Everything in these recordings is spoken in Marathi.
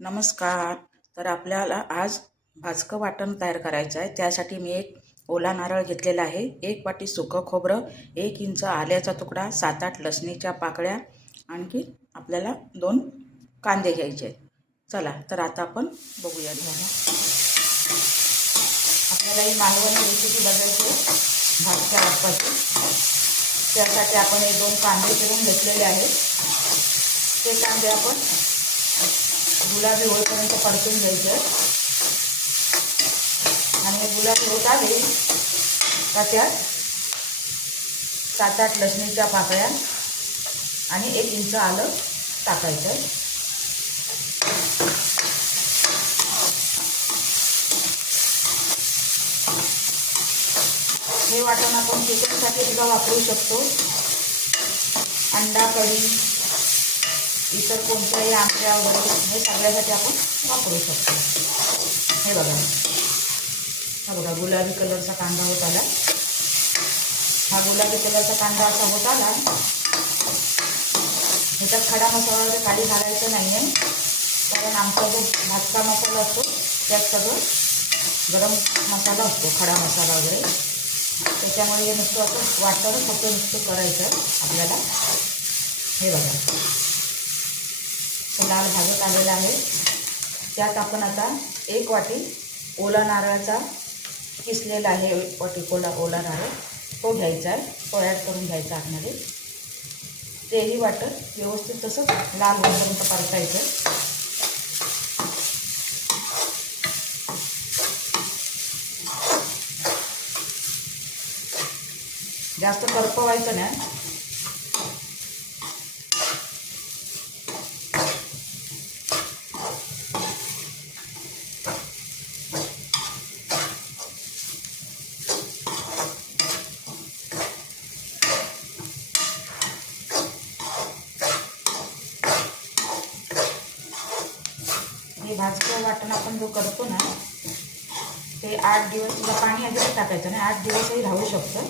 नमस्कार. तर आपल्याला आज भाजकं वाटण तयार करायचं आहे. त्यासाठी मी एक ओला नारळ घेतलेला आहे. एक वाटी सुकं खोबरं एक इंच आल्याचा तुकडा सात आठ लसणीच्या पाकळ्या आणखी आपल्याला दोन कांदे घ्यायचे आहेत. चला तर आता आपण बघूया. घ्यायला आपल्याला ही मालवणी रेसिपी बघायची भाजक्या वाटपाची त्यासाठी आपण हे दोन कांदे चिरून घेतलेले आहेत. ते कांदे आपण गुलाबी होईपर्यंत परतून घ्यायचे. आणि गुलाबी होत आले का त्यात सात आठ लसणीच्या पाकळ्या आणि एक इंच आलं टाकायचं. हे वाटण आपण किचनसाठी सुद्धा वापरू शकतो. अंडा कढी इतर कोणत्याही आमच्या वगैरे हे सगळ्यासाठी आपण वापरू शकतो. हे बघा. हा बघा गुलाबी कलरचा कांदा होत आला. हा गुलाबी कलरचा कांदा असा होत आला. ह्याच्यात खडा मसाला वगैरे खाली घालायचं नाही आहे कारण आमचा जो भाजका मसाला असतो त्यात सगळं गरम मसाला असतो खडा मसाला वगैरे. त्याच्यामुळे हे नुसतं असं वाटतं फक्त नुसतं करायचं आपल्याला. हे बघा. लाल भाजत आलेला आहे. त्यात आपण आता एक वाटी ओला नारळाचा किसलेला आहे एक वाटी ओला ओला नारळ. तो घ्यायचा आहे तो ॲड करून घ्यायचा आतमध्ये. तेही वाटत व्यवस्थित तसं लाल होईपर्यंत परतायचं. जास्त करपवायचं नाही. वाटण आपण जो करतो ना ते आठ दिवस तुला पाणी अजिबात टाकायचं नाही आठ दिवसही राहू शकतं.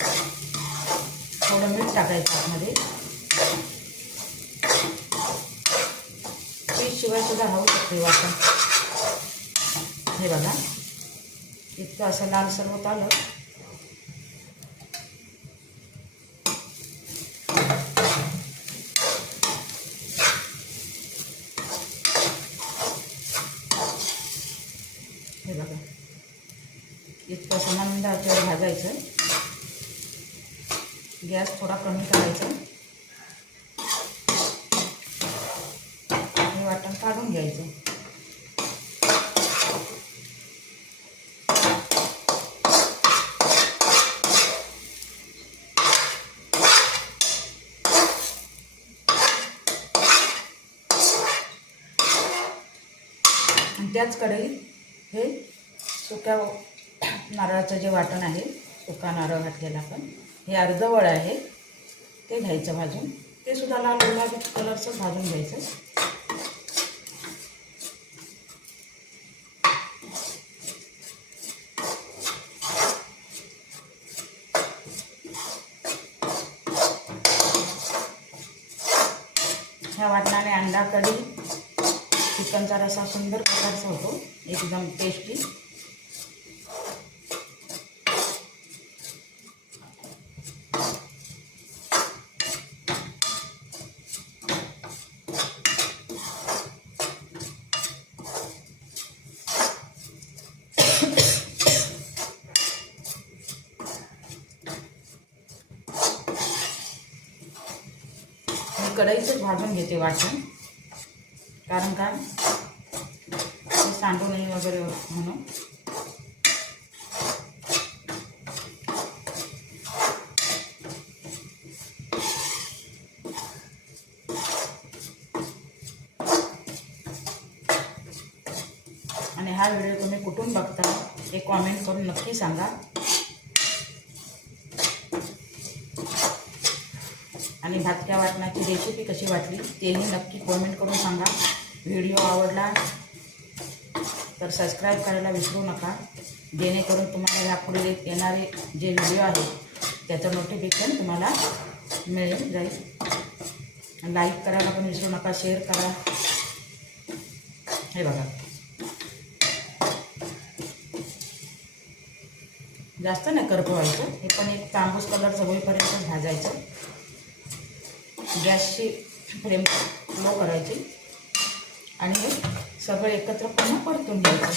थोडं मीठ टाकायचं आतमध्ये. शिवाय सुद्धा राहू शकते वाटण. हे बघा इतकं असं लाल सर्वत आलं हे बघा इतकं याच्यावर भाजायचं. गॅस थोडा कमी करायचा. हे वाटण काढून घ्यायचं. त्याच कढईत हे सुक्या नारळाचं जे वाटण आहे सुका नारळ घातलेला आपण हे अर्धवळ आहे ते घ्यायचं भाजून. ते सुद्धा लाल गुलाबी कलरचं भाजून घ्यायचं. ह्या वाटणाने अंडा कढी चिकनचा रसा सुंदर प्रकारचा होतो एकदम टेस्टी मी कढईचंच भाजून घेते वाटण कारण काय ते सांडू नये वगैरे म्हणून. आणि हा व्हिडिओ तुम्ही कुठून बघता हे कॉमेंट करून नक्की सांगा. आणि भातक्या वाटणाची रेसिपी कशी वाटली तेही नक्की कॉमेंट करून सांगा. व्हिडिओ आवडला तर सबस्क्राईब करायला विसरू नका. जेणेकरून तुम्हाला यापुढे येणारे जे व्हिडिओ आहेत त्याचं नोटिफिकेशन तुम्हाला मिळेल. जाईल लाईक करायला पण विसरू नका शेअर करा. हे बघा. जास्त नाही करपवायचं. हे पण एक तांबूस कलरचं होईपर्यंत भाजायचं. गॅसची फ्लेम लो करायची. आणि हे सगळं एकत्र पुन्हा परतून घ्यायचं.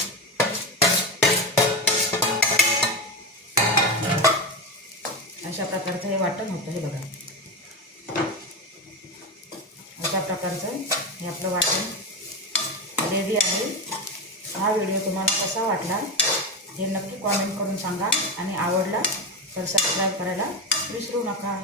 अशा प्रकारचं हे वाटण होतं हे बघा. अशा प्रकारचं हे आपलं वाटण रेडी आहे. हा व्हिडिओ तुम्हाला कसा वाटला हे नक्की कॉमेंट करून सांगा. आणि आवडला तर सबस्क्राईब करायला विसरू नका.